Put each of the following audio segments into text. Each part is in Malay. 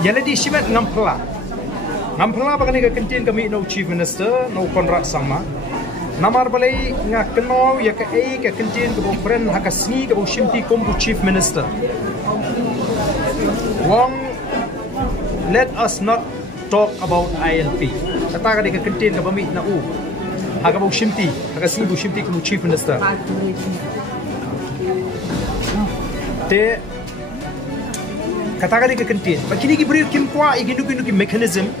Jadi di simet ngampla bagani ka kentin kami no chief minister no Conrad Sangma namar balai nga keno ya ka ei ka kentin ka bren hakasni ka shimti kombu chief minister wong let us not talk about ILP kata ka di ka kentin ka bami na u haka bu shimti hakasni bu shimti kombu chief minister te kata ka di ka kentin bakini ki beri kim kwa igindu ki mechanism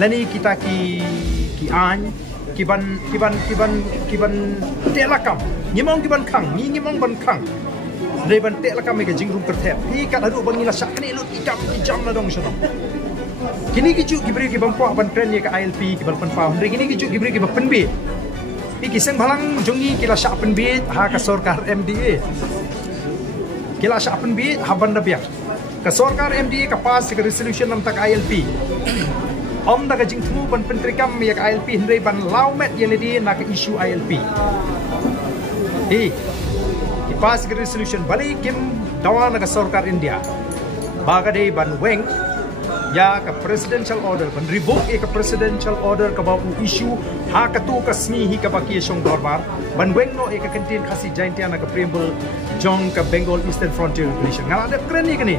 lani kita ki an kiban telakam ngimong kiban khang ngimong ban khang dei ban telakam me jingrum kerthep hi ka adu bangi la sak ni lut ijam na dong sono kini ki ju gibri ki bangpo ban tren ye ka ILP ki ban pan fa hre kini ki ju gibri ki ban penbe hi ki seng balang jongi ki la sak penbe ha ka sarkar MDA ki la sak penbe ha ban da biak ka sarkar MDA ka pass ka resolution nam tak ILP om da ka jing thu ban pentrikam yak ILP hindai ban laumet yeledi nak issue ILP hi pass resolution bali kim dawa na ka sarkar India baga dei ban weng ya ka presidential order ban revoke ka presidential order ka ba issue ha ka tu ka sni hi ka baki song dorbar ban weng no ka contain khasi jaintia na ka preamble jong ka Bengal Eastern Frontier Regulation ngala de kren ni kini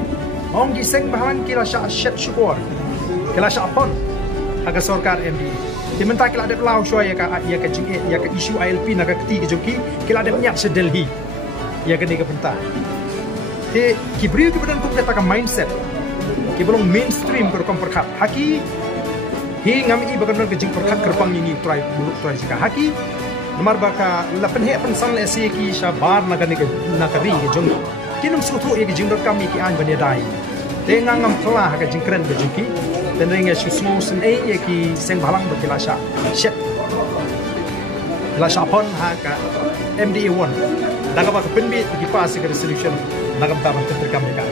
om gi seng bahan kila sha shet shukor kila sha pon aga sarkar MD dimenta kila ada lau shoy ya ka jing ya ka issue ILP na ka keti ke joki kila ada nyak se Delhi ya ka ni ka penta te kibri ki badan ko kata ka mindset ki belum mainstream ko kom perkhat haki hi ngami bagan ka jing perkhat kerpang ni try buluk try jika haki nomor baka la pen he pen san le se ki sha bar na ka ni na ka ri ke jong kinum sutu ye ki jing dot kami ki an ban ya dai te ngam thla ka jing kren ke joki dan ringa susu sen ye ki seng balang berkilasha shet kilasha pon ha ka MDA 1 daga ba penbit ki pas resolution daga ta ban terkam ka